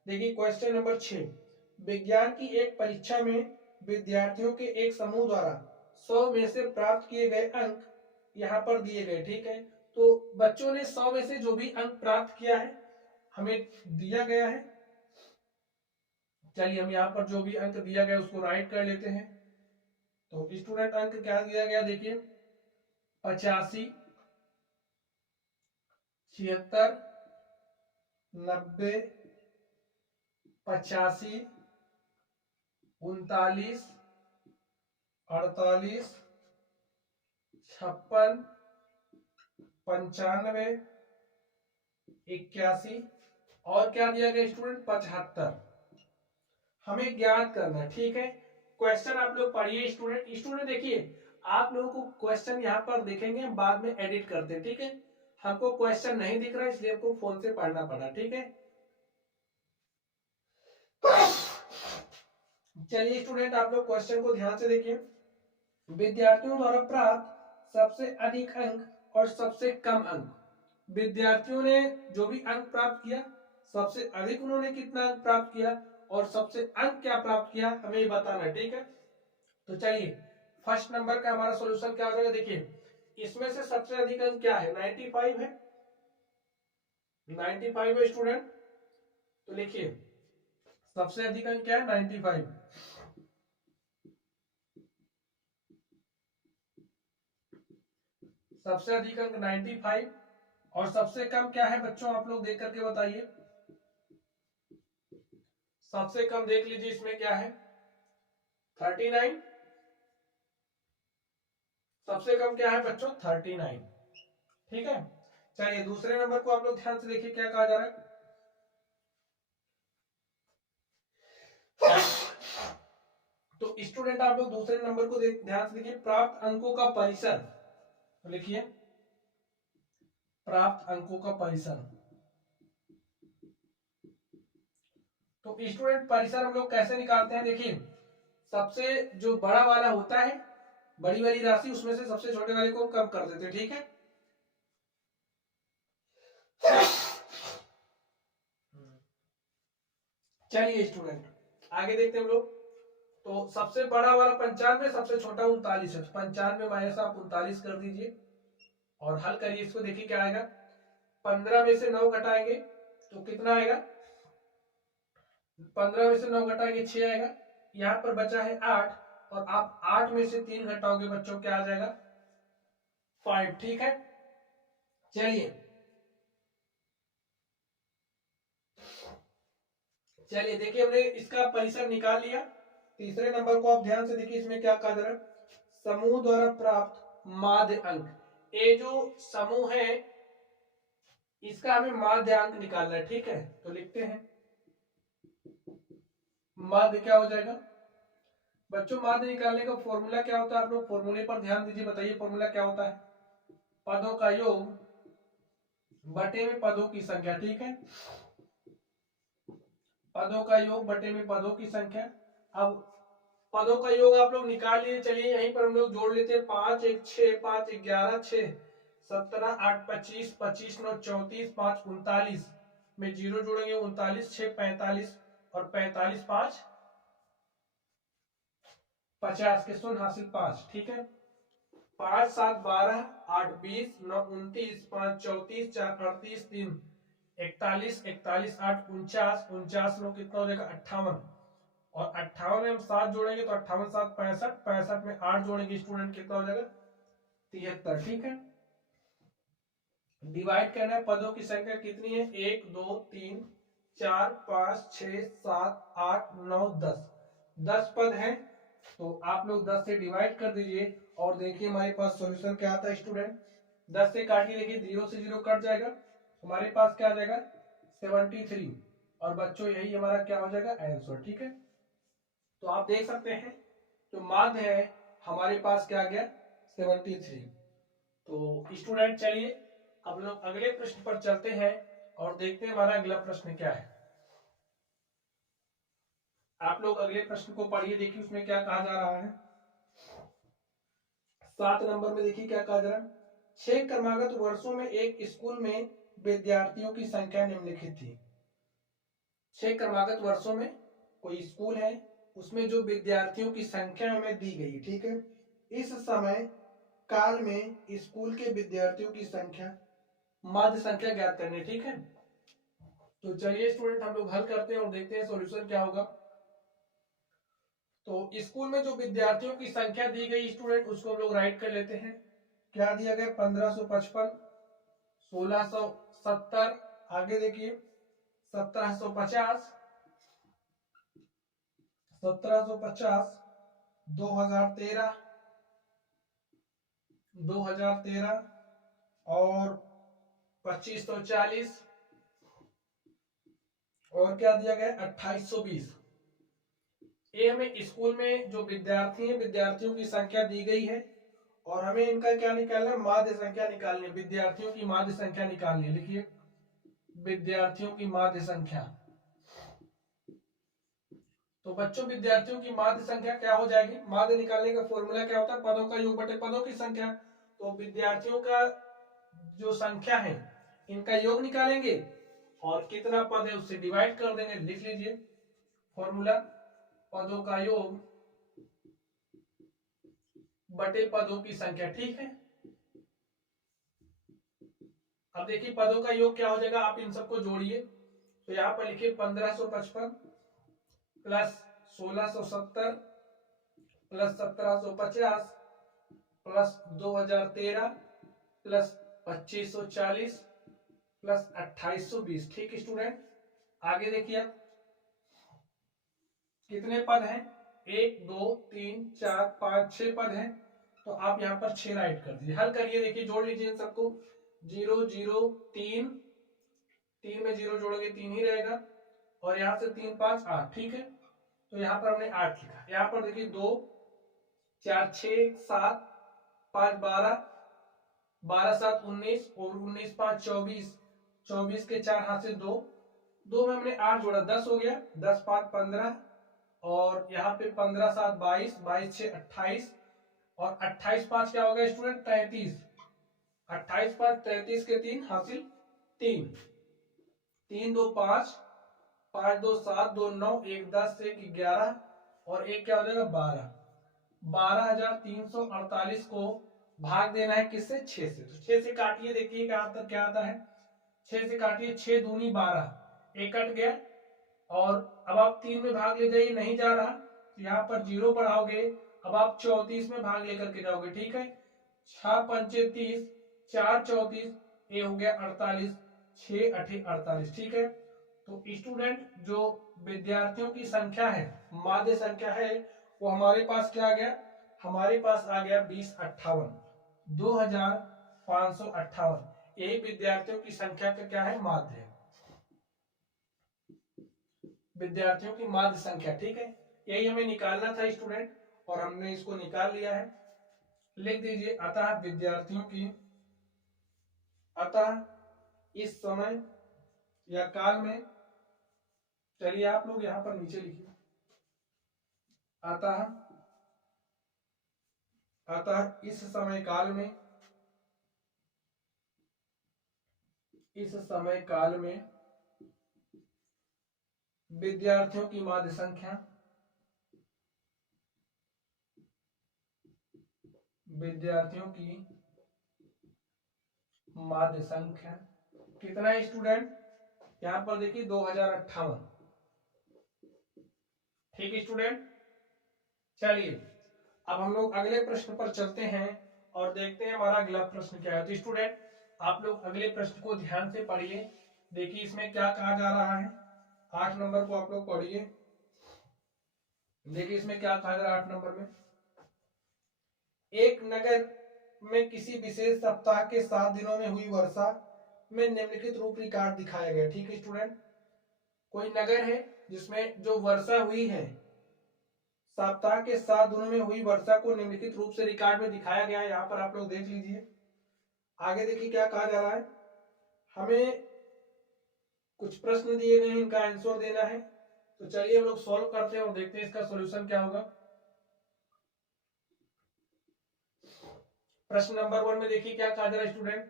देखिए क्वेश्चन नंबर 6, विज्ञान की एक परीक्षा में विद्यार्थियों के एक समूह द्वारा 100 में से प्राप्त किए गए अंक यहाँ पर दिए गए, ठीक है। तो बच्चों ने 100 में से जो भी अंक प्राप्त किया है हमें दिया गया है। चलिए हम यहाँ पर जो भी अंक दिया गया उसको राइट कर लेते हैं। तो स्टूडेंट अंक क्या दिया गया, देखिए 85, 76, 90, 85, 39, 48, 56, 95, 81 और क्या दिया गया स्टूडेंट 75। हमें ज्ञात करना है, ठीक है। क्वेश्चन आप लोग पढ़िए स्टूडेंट देखिए आप लोगों को क्वेश्चन यहाँ पर देखेंगे, हम बाद में एडिट करते हैं, ठीक है। हमको क्वेश्चन नहीं दिख रहा इसलिए हमको फोन से पढ़ना पड़ा, ठीक है। चलिए स्टूडेंट आप लोग क्वेश्चन को ध्यान से देखिए। विद्यार्थियों द्वारा प्राप्त सबसे अधिक अंक और सबसे कम अंक, विद्यार्थियों ने जो भी अंक प्राप्त किया सबसे अधिक उन्होंने कितना अंक प्राप्त किया और सबसे अंक क्या प्राप्त किया हमें ये बताना है, ठीक है। तो चलिए फर्स्ट नंबर का हमारा सॉल्यूशन क्या हो जाएगा, देखिए इसमें से सबसे अधिक अंक क्या है 95 है, 95 है स्टूडेंट। तो लिखिए सबसे अधिक अंक क्या है 95, सबसे अधिक अंक 95 और सबसे कम क्या है बच्चों आप लोग देख करके बताइए। सबसे कम देख लीजिए इसमें क्या है 39, सबसे कम क्या है बच्चों 39, ठीक है। चलिए दूसरे नंबर को आप लोग ध्यान से देखिए क्या कहा जा रहा है। तो स्टूडेंट आप लोग दूसरे नंबर को ध्यान से देखिए, प्राप्त अंकों का परिसर, तो लिखिए प्राप्त अंकों का परिसर। तो स्टूडेंट परिसर हम लोग कैसे निकालते हैं, देखिए सबसे जो बड़ा वाला होता है बड़ी वाली राशि उसमें से सबसे छोटे वाले को कम कर देते हैं, ठीक है। चलिए स्टूडेंट आगे देखते हैं हम लोग। तो सबसे बड़ा वाला 95, सबसे छोटा 39 है। 95 माइनस आप 39 कर दीजिए और हल करिए इसको, देखिए क्या आएगा। 15 में से 9 घटाएंगे तो कितना आएगा, 15 में से 9 घटाएंगे 6 आएगा। यहाँ पर बचा है 8 और आप 8 में से 3 घटाओगे बच्चों क्या आ जाएगा 5, ठीक है। चलिए चलिए देखिए हमने इसका परिसर निकाल लिया। तीसरे नंबर को आप ध्यान से देखिए इसमें क्या कहा जा रहा है, समूह द्वारा प्राप्त माध्य अंक। ये जो समूह है इसका हमें माध्य अंक निकालना है, ठीक है। तो लिखते हैं माध्य क्या हो जाएगा बच्चों, माध्य निकालने का फॉर्मूला क्या होता है, आप लोग फॉर्मूले पर ध्यान दीजिए, बताइए फॉर्मूला क्या होता है, पदों का योग बटे में पदों की संख्या, ठीक है। पदों का योग बटे में पदों की संख्या। अब पदों का योग आप लोग निकाल लिए, चलिए यहीं पर हम लोग जोड़ लेते हैं 5 1 6 5 11 6 17 8 25 25 9 34 5 39 में 0 जोड़ेंगे 39 6 45 और 45 5 50 के शून्य हासिल 5, ठीक है। 5 7 12 8 20 9 29 5 34 4 38 3 41 41 8 49 49 नो कितना हो जाएगा 58 और 58 में हम 7 जोड़ेंगे तो 58 7 65, 65 में 8 जोड़ेंगे स्टूडेंट कितना हो जाएगा 73। ठीक है, डिवाइड करना है, पदों की संख्या कितनी है 1 2 3 4 5 6 7 8 9 10, 10 पद हैं। तो आप लोग 10 से डिवाइड कर दीजिए और देखिए हमारे पास सॉल्यूशन क्या आता है स्टूडेंट। 10 से काटिए, देखिए 0 से 0 कट जाएगा, हमारे पास क्या आ जाएगा 73। और बच्चों यही हमारा क्या हो जाएगा आंसर। ठीक है, तो आप देख सकते हैं जो माध्य है हमारे पास क्या आ गया 73। तो स्टूडेंट चलिए अब लोग अगले प्रश्न पर चलते हैं और देखते हैं हमारा अगला प्रश्न क्या है। आप लोग अगले प्रश्न को पढ़िए, देखिए उसमें क्या कहा जा रहा है। 7 नंबर में देखिए क्या कहा जा रहा है। 6 क्रमागत वर्षों में एक स्कूल में विद्यार्थियों की संख्या निम्नलिखित थी। 6 क्रमागत वर्षों में कोई स्कूल है, उसमें जो विद्यार्थियों की संख्या हमें दी गई। ठीक है, इस समय काल में स्कूल के विद्यार्थियों की संख्या माध्य संख्या ज्ञात करनी। ठीक है, तो चलिए स्टूडेंट हम लोग हल करते हैं और देखते हैं सॉल्यूशन क्या होगा। तो स्कूल में जो विद्यार्थियों की संख्या दी गई स्टूडेंट उसको हम लोग राइट कर लेते हैं। क्या दिया गया 1555, 1670, आगे देखिए 1750, 1750, 2013, 2013 और 2540 और क्या दिया गया 2820। ये हमें स्कूल में जो विद्यार्थी हैं विद्यार्थियों की संख्या दी गई है और हमें इनका क्या निकालना है माध्य संख्या निकालनी है, विद्यार्थियों की माध्य संख्या निकालनी है। लिखिए विद्यार्थियों की माध्य संख्या। तो बच्चों विद्यार्थियों की माध्य संख्या क्या हो जाएगी, माध्य निकालने का फॉर्मूला क्या होता है पदों का योग बटे पदों की संख्या। तो विद्यार्थियों का जो संख्या है इनका योग निकालेंगे और कितना पद है उससे डिवाइड कर देंगे। लिख लीजिए फॉर्मूला, पदों का योग बटे पदों की संख्या। ठीक है, अब देखिए पदों का योग क्या हो जाएगा, आप इन सबको जोड़िए। तो यहां पर लिखिए 1555 plus 1670 plus 1750 plus 2013 plus 2540 plus 2820। ठीक स्टूडेंट, आगे देखिए कितने पद हैं 1 2 3 4 5 6 पद हैं। तो आप यहाँ पर 6 राइट कर दीजिए, हल करिए, देखिए जोड़ लीजिए इन सबको। 0 0 3, 3 में 0 जोड़ोगे 3 ही रहेगा और यहाँ से 3 5 8। ठीक है, तो यहाँ पर हमने 8 लिखा। यहाँ पर देखिए 2 4 6 7 5 12, 12 7 19 और 19 5 24, 24 के 4 हाथ से 2, 2 में हमने 8 जोड़ा 10 हो गया, 10 5 15 और यहाँ पे 15 7 22, 22 6 28 और 28 5 क्या होगा स्टूडेंट 33, 28 5 33 के 3 हासिल 3, 3 2 5, 5 2 7 2 9, 1 10 1 11 और एक क्या हो जाएगा 12, 12,348 को भाग देना है किससे 6 से। तो 6 से काटिए, देखिए क्या आता है 6 से काटिए, 6 दूनी 12, एक कट गया और अब आप 3 में भाग ले जाइए, नहीं जा रहा तो यहाँ पर 0 बढ़ाओगे, अब आप 34 में भाग लेकर के जाओगे। ठीक है, 6 पंचे 30, 4 34, ये हो गया 48, 6 8 48। ठीक है, तो स्टूडेंट जो विद्यार्थियों की संख्या है माध्य संख्या है वो हमारे पास क्या आ गया, हमारे पास आ गया 2058, 2558। यही विद्यार्थियों की संख्या का क्या है माध्य, विद्यार्थियों की माध्य संख्या। ठीक है, यही हमें निकालना था स्टूडेंट और हमने इसको निकाल लिया है। लिख दीजिए अतः विद्यार्थियों की, अतः इस समय या काल में, चलिए आप लोग यहां पर नीचे लिखिए अतः, अतः इस समय काल में, इस समय काल में विद्यार्थियों की माध्य संख्या, विद्यार्थियों की माध्य संख्या कितना है स्टूडेंट, यहां पर देखिए 2058। ठीक है स्टूडेंट, चलिए अब हम लोग अगले प्रश्न पर चलते हैं और देखते हैं हमारा अगला प्रश्न क्या है। तो स्टूडेंट आप लोग अगले प्रश्न को ध्यान से पढ़िए, देखिए इसमें क्या कहा जा रहा है। 8 नंबर को आप लोग पढ़िए, देखिए इसमें क्या कहा जा रहा है 8 नंबर में। एक नगर में किसी विशेष सप्ताह के 7 दिनों में हुई वर्षा में निम्नलिखित रूप रिकॉर्ड दिखाया गया। ठीक है स्टूडेंट, कोई नगर है जिसमें जो वर्षा हुई है, सप्ताह के 7 दिनों में हुई वर्षा को निम्नलिखित रूप से रिकॉर्ड में दिखाया गया है। यहाँ पर आप लोग देख लीजिए, आगे देखिए क्या कहा जा रहा है। हमें कुछ प्रश्न दिए गए हैं, इनका आंसर देना है। तो चलिए हम लोग सॉल्व करते हैं और देखते हैं इसका सॉल्यूशन क्या होगा। प्रश्न नंबर 1 में देखिए क्या कहा जा रहा है स्टूडेंट,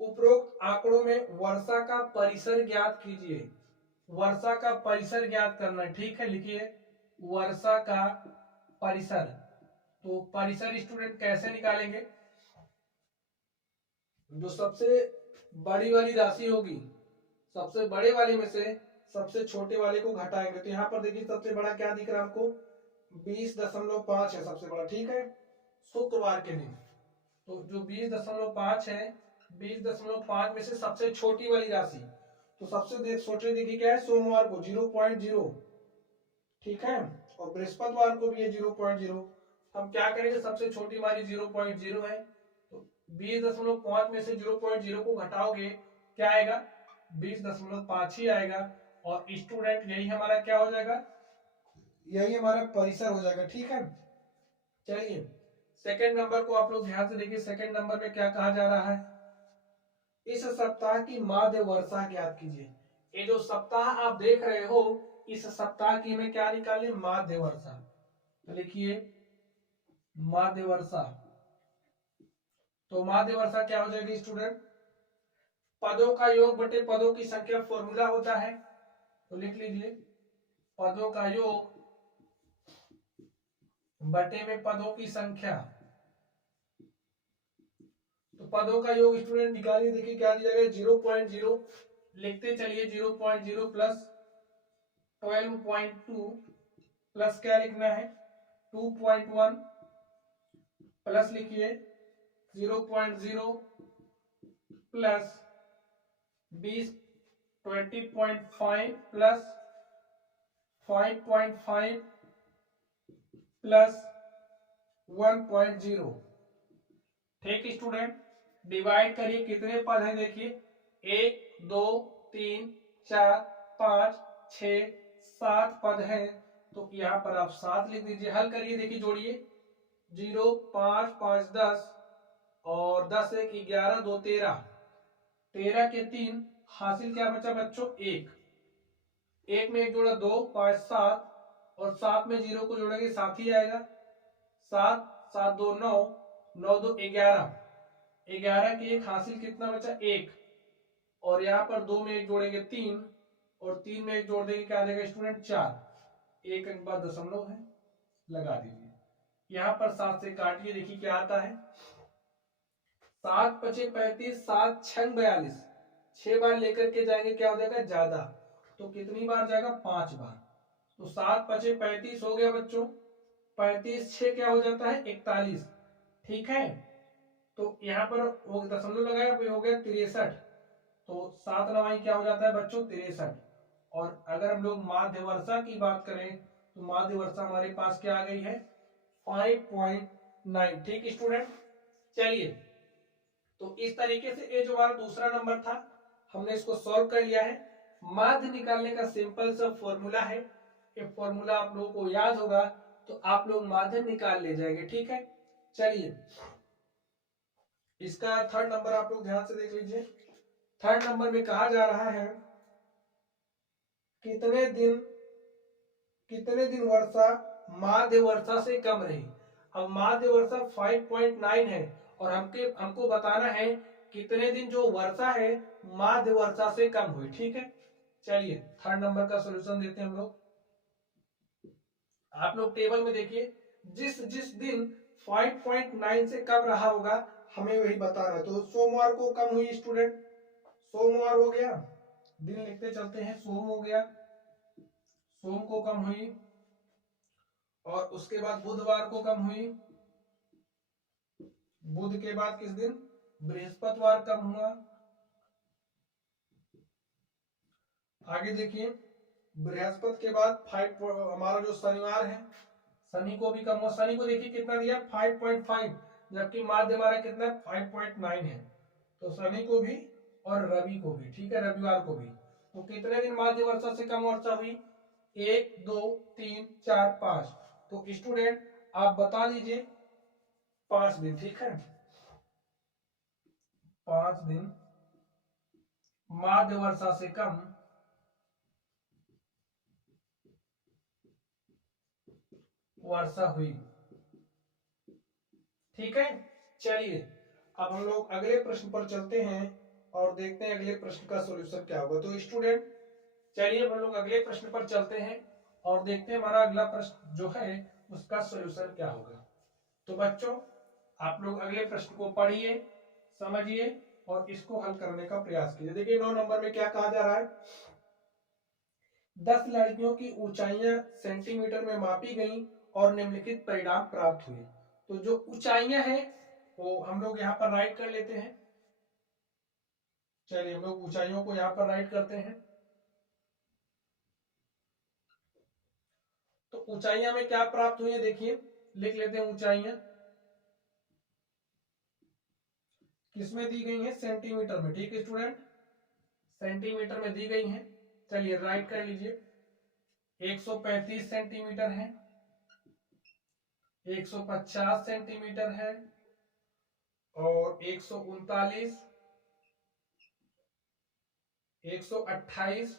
उपरोक्त आंकड़ों में वर्षा का परिसर ज्ञात कीजिए। वर्षा का परिसर ज्ञात करना है, ठीक है, लिखिए वर्षा का परिसर। तो परिसर स्टूडेंट कैसे निकालेंगे, जो सबसे बड़ी वाली राशि होगी, सबसे बड़े वाले में से सबसे छोटे वाले को घटाएंगे। तो यहाँ पर देखिए सबसे बड़ा क्या दिख रहा है आपको, 20.5 है सबसे बड़ा, ठीक है, शुक्रवार के दिन। तो जो 20.5 है, 20.5 में से सबसे छोटी वाली राशि, तो सबसे छोटे देखिए क्या है, सोमवार को 0.0, ठीक है, और बृहस्पतिवार को भी है 0.0। हम क्या करेंगे, सबसे छोटी हमारी 0.0 है, तो 20.5 में से 0.0 को घटाओगे क्या आएगा, 20.5 ही आएगा। और स्टूडेंट यही हमारा क्या हो जाएगा, यही हमारा परिसर हो जाएगा, ठीक है। चलिए सेकंड नंबर को आप लोग ध्यान से देखिए, सेकंड नंबर में क्या कहा जा रहा है, इस सप्ताह की माध्य वर्षा ज्ञात कीजिए। ये जो सप्ताह आप देख रहे हो, इस सप्ताह की में क्या निकालें, माध्य वर्षा। तो लिखिए माध्य वर्षा। तो माध्य वर्षा क्या हो जाएगी स्टूडेंट, पदों का योग बटे पदों की संख्या फॉर्मूला होता है। तो लिख लीजिए पदों का योग बटे में पदों की संख्या। तो पदों का योग स्टूडेंट निकालिए, देखिए क्या दिया गया, 0.0 लिखते चलिए, 0.0 प्लस 12.2 प्लस क्या लिखना है, 2.1 प्लस लिखिए 0.0 प्लस 20 प्लस 5.5 प्लस 1.0। ठीक स्टूडेंट, डिवाइड करिए, कितने पद हैं देखिए, 1 2 3 4 5 6 7 पद हैं। तो यहाँ पर आप 7 लिख दीजिए, हल करिए, देखिए जोड़िए, 0 5 5 10 और 10 1 11 2 13, 13 के 3 हासिल क्या बचा बच्चों, 1, 1 में 1 जोड़ा 2 5 7 और 7 में 0 को जोड़ेंगे 7 ही आएगा, 7 7 2 9 9 2 11, 11 के 1 हासिल कितना बचा, 1, और यहाँ पर 2 में 1 जोड़ेंगे 3 और 3 में 1 जोड़ देंगे क्या आ जाएगा स्टूडेंट, 4, 1 के बाद दशमलव है, लगा दीजिए। यहाँ पर 7 से काटिए, देखिए क्या आता है, 7 पचे 35, 7 छंग 42, 6 बार लेकर के जाएंगे क्या हो जाएगा, ज्यादा, तो कितनी बार जाएगा, 5 बार। तो 7 पचे 35 हो गया बच्चों, 35 6 क्या हो जाता है, 41, ठीक है। तो यहाँ पर वो दशमलव लगाया, हो गया 63, तो 7 9 क्या हो जाता है बच्चों, 63। और अगर हम लोग माध्य वर्षा की बात करें, तो माध्य वर्षा हमारे पास क्या आ गई है, 5.9। ठीक स्टूडेंट, चलिए तो इस तरीके से ये जो हमारा दूसरा नंबर था, हमने इसको सॉल्व कर लिया है। माध्य निकालने का सिंपल सा फॉर्मूला है, ये फॉर्मूला आप लोगों को याद होगा तो आप लोग माध्य निकाल ले जाएंगे, ठीक है। चलिए इसका थर्ड नंबर आप लोग ध्यान से देख लीजिए। थर्ड नंबर में कहा जा रहा है, कितने दिन वर्षा माध्य वर्षा से कम रही। अब माध्य वर्षा 5.9 है और हमको बताना है कितने दिन जो वर्षा है माध्य वर्षा से कम हुई, ठीक है। चलिए थर्ड नंबर का सॉल्यूशन देते हैं हम लोग। आप लोग टेबल में देखिए, जिस जिस दिन 5.9 से कम रहा होगा हमें वही बताना है। तो सोमवार को कम हुई स्टूडेंट, सोमवार हो गया, दिन लिखते चलते हैं, सोम हो गया, सोम को कम हुई, और उसके बाद बुधवार को कम हुई, बुध के बाद किस दिन, बृहस्पतिवार कम हुआ। आगे देखिए, बृहस्पति के बाद 5 हमारा जो शनिवार है, शनि को भी कम हुआ। शनि को देखिए कितना दिया 5.5, जबकि माध्य हमारा कितना 5.9 है। तो शनि को भी और रवि को भी, ठीक है, रविवार को भी। तो कितने दिन माध्य वर्षा से कम वर्षा हुई, 1 2 3 4 5। तो स्टूडेंट आप बता दीजिए 5 दिन, ठीक है, 5 दिन माध्य वर्षा से कम वर्षा हुई, ठीक है। चलिए अब हम लोग अगले प्रश्न पर चलते हैं और देखते हैं अगले प्रश्न का सॉल्यूशन क्या होगा। तो स्टूडेंट चलिए हम लोग अगले प्रश्न पर चलते हैं और देखते हैं हमारा अगला प्रश्न जो है उसका सॉल्यूशन क्या होगा। तो बच्चों आप लोग अगले प्रश्न को पढ़िए, समझिए और इसको हल करने का प्रयास कीजिए। देखिए 9 नंबर में क्या कहा जा रहा है, 10 लड़कियों की ऊंचाइयां सेंटीमीटर में मापी गई और निम्नलिखित परिणाम प्राप्त हुए। तो जो ऊंचाइयां हैं वो हम लोग यहाँ पर राइट कर लेते हैं। चलिए हम लोग ऊंचाइयों को यहाँ पर राइट करते हैं। तो ऊंचाइयां में क्या प्राप्त हुई है, देखिए लिख लेते हैं। ऊंचाइयां किसमें दी गई है, सेंटीमीटर में, ठीक है स्टूडेंट, सेंटीमीटर में दी गई हैं। चलिए राइट कर लीजिए। 135 सेंटीमीटर है, 150 सेंटीमीटर है, और 139, 128,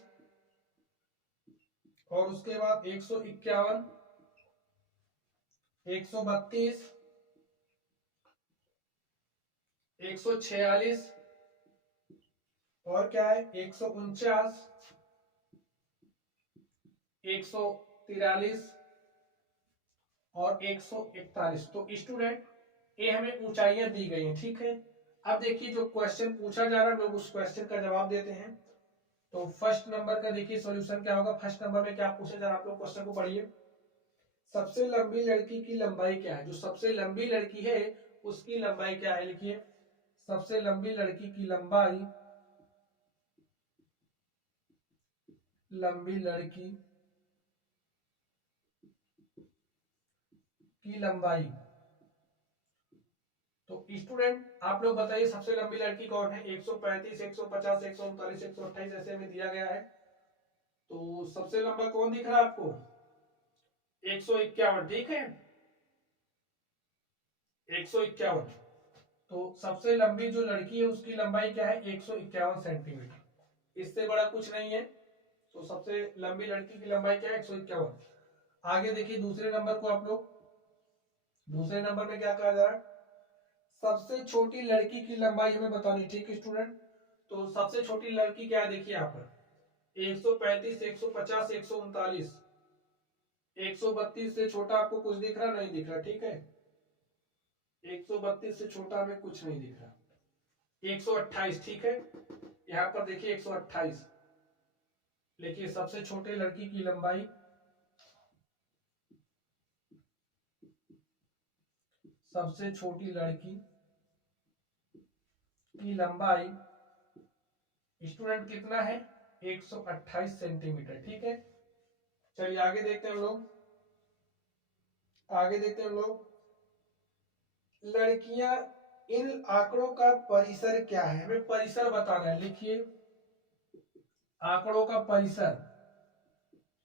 और उसके बाद 151, 132, 146, और क्या है 149, 143 और 141। तो स्टूडेंट ये हमें ऊंचाइयां दी गई हैं, ठीक है। अब देखिए जो क्वेश्चन पूछा जा रहा है हम लोग उस क्वेश्चन का जवाब देते हैं। तो फर्स्ट नंबर का देखिए सॉल्यूशन क्या होगा। फर्स्ट नंबर में क्या पूछा जा रहा है, आप लोग क्वेश्चन को पढ़िए। सबसे लंबी लड़की की लंबाई क्या है, जो सबसे लंबी लड़की है उसकी लंबाई क्या है, लिखिए सबसे लंबी लड़की की लंबाई, लंबी लड़की की लंबाई। तो स्टूडेंट आप लोग बताइए सबसे लंबी लड़की कौन है, 135, 150, 139, 128 ऐसे में दिया गया है। तो सबसे लंबा कौन दिख रहा है आपको, 151, ठीक है, 151। तो सबसे लंबी जो लड़की है उसकी लंबाई क्या है, 151 सेंटीमीटर, इससे बड़ा कुछ नहीं है। तो सबसे लंबी लड़की की लंबाई क्या है, 151। आगे देखिए दूसरे नंबर को आप लोग, दूसरे नंबर में क्या कहा जा रहा है, सबसे छोटी लड़की की लंबाई हमें बतानी, ठीक है स्टूडेंट। तो सबसे छोटी लड़की क्या है, देखिए यहाँ पर 135, 150, 139, 132 से छोटा आपको कुछ दिख रहा, नहीं दिख रहा, ठीक है, 132 से छोटा हमें कुछ नहीं दिख रहा, 128, ठीक है, यहाँ पर देखिए 128 लिखिए। सबसे छोटे लड़की की लंबाई, सबसे छोटी लड़की की लंबाई स्टूडेंट कितना है, 128 सेंटीमीटर, ठीक है। चलिए आगे देखते हैं हम लोग, आगे देखते हैं हम लोग, लड़कियां, इन आंकड़ों का परिसर क्या है, हमें परिसर बताना है, लिखिए आंकड़ों का परिसर।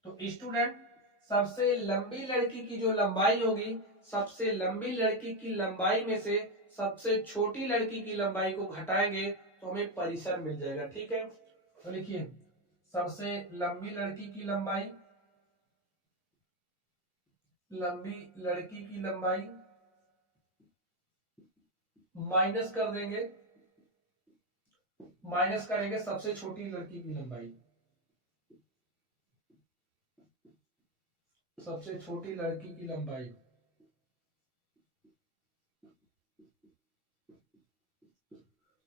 तो स्टूडेंट सबसे लंबी लड़की की जो लंबाई होगी, सबसे लंबी लड़की की लंबाई में से सबसे छोटी लड़की की लंबाई को घटाएंगे तो हमें परिसर मिल जाएगा, ठीक है। तो लिखिए सबसे लंबी लड़की की लंबाई, लंबी लड़की की लंबाई माइनस कर देंगे, माइनस करेंगे सबसे छोटी लड़की की लंबाई, सबसे छोटी लड़की की लंबाई।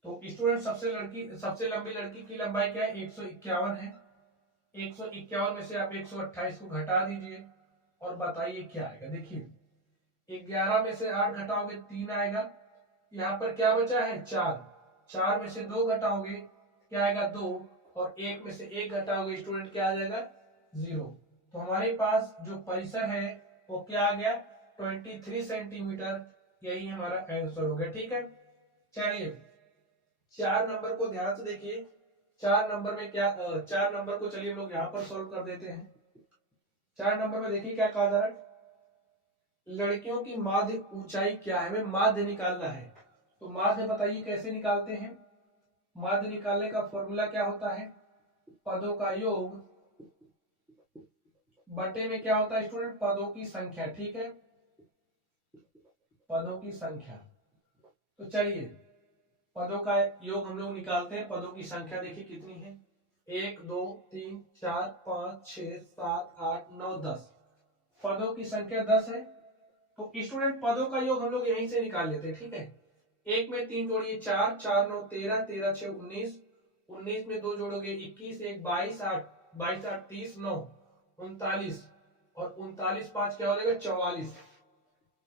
तो स्टूडेंट सबसे लंबी लड़की की लंबाई क्या है, 151 है। 151 में से आप 128 को घटा दीजिए और बताइए क्या आएगा। देखिए 11 में से 8 घटाओगे 3 आएगा, यहाँ पर क्या बचा है 4, 4 में से 2 घटाओगे क्या आएगा 2, और 1 में से 1 घटाओगे स्टूडेंट क्या आ जाएगा 0। तो हमारे पास जो परिसर है वो क्या आ गया 23 सेंटीमीटर, यही हमारा आंसर हो गया। ठीक है, चलिए 4 नंबर को ध्यान से देखिए। 4 नंबर में क्या 4 नंबर को चलिए हम लोग यहाँ पर सोल्व कर देते हैं। 4 नंबर में देखिए क्या कहा जा रहा है, लड़कियों की माध्य ऊंचाई क्या है, हमें माध्य निकालना है। तो माध्य बताइए कैसे निकालते हैं। माध्य निकालने का फॉर्मूला क्या होता है, पदों का योग बटे में क्या होता है स्टूडेंट, पदों की संख्या। ठीक है, पदों की संख्या। तो चलिए पदों का योग हम लोग निकालते हैं। पदों की संख्या देखिए कितनी है, 1 2 3 4 5 6 7 8 9 10। पदों की संख्या 10 है। तो स्टूडेंट पदों का योग हम लोग यहीं से निकाल लेते हैं। ठीक है, एक में 3 जोड़िए 4, 4 9 13, 13 6 19, 19 में 2 जोड़ोगे 21, 1 22, 8 22 8 30, 9 39, और 39 5 क्या हो जाएगा 44।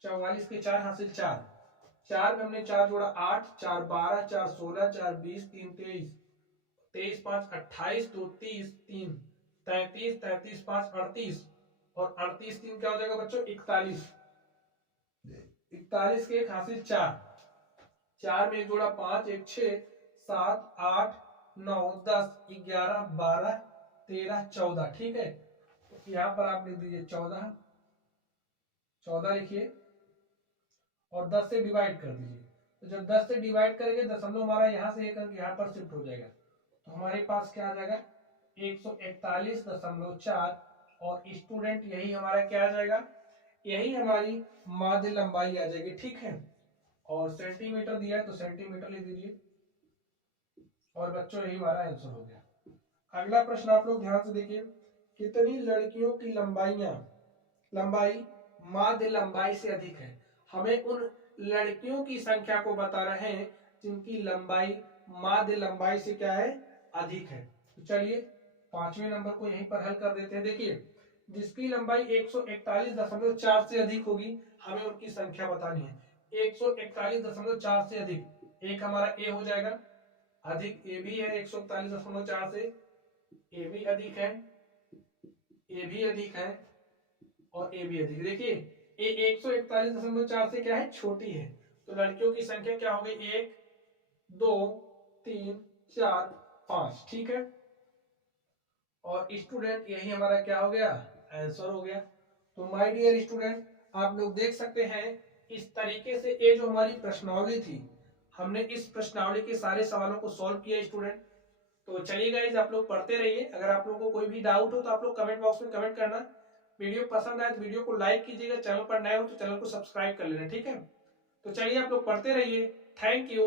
44 के 4 हासिल 4, 4 में हमने 4 जोड़ा 8, 4 12, 4 16, 4 20, 3 23, 23 5 28, 2 30, 3 33, 33 5 38, और 38 3 क्या हो जाएगा बच्चों 41। 41 के 1 हासिल 4, 4 में 1 जोड़ा 5, 1 6 7 8 9 10 11 12 13 14। ठीक है, तो यहाँ पर आप लिख दीजिए 14, 14 लिखिए और 10 से डिवाइड कर दीजिए। तो जब 10 से डिवाइड करेंगे दशमलव हमारा यहाँ से एक अंक यहाँ पर शिफ्ट हो जाएगा। तो हमारे पास क्या आ जाएगा 141.4, और स्टूडेंट यही हमारा क्या आ जाएगा, यही हमारी माध्य लंबाई आ जाएगी। ठीक है, और सेंटीमीटर दिया है तो सेंटीमीटर लिख दीजिए, और बच्चों यही हमारा आंसर हो गया। अगला प्रश्न आप लोग ध्यान से देखिए, कितनी लड़कियों की लंबाई माध्य लंबाई से अधिक है। हमें उन लड़कियों की संख्या को बता रहे हैं जिनकी लंबाई माध्य लंबाई से क्या है अधिक है। तो चलिए 5वें नंबर को यहीं पर हल कर देते हैं। देखिए जिसकी लंबाई 141.4 से अधिक होगी, हमें उनकी संख्या बतानी है। 141.4 से अधिक, एक हमारा ए हो जाएगा, अधिक ए भी है 141.4 से, ए भी अधिक है, ए भी अधिक है, और ए भी अधिक। देखिए ए 141.4 से क्या है छोटी है, तो लड़कियों की संख्या क्या हो गई 1 2 3 4 5। ठीक है, और स्टूडेंट यही हमारा क्या हो गया आंसर हो गया। तो माय डियर स्टूडेंट, आप लोग देख सकते हैं इस तरीके से ये जो हमारी प्रश्नावली थी, हमने इस प्रश्नावली के सारे सवालों को सॉल्व किया स्टूडेंट। तो चलिए गाइस आप लोग पढ़ते रहिए। अगर आप लोगों को कोई भी डाउट हो तो आप लोग कमेंट बॉक्स में कमेंट करना। वीडियो पसंद आए तो वीडियो को लाइक कीजिएगा, चैनल पर नए हो तो चैनल को सब्सक्राइब कर लेना। ठीक है, तो चलिए आप लोग पढ़ते रहिए। Thank you.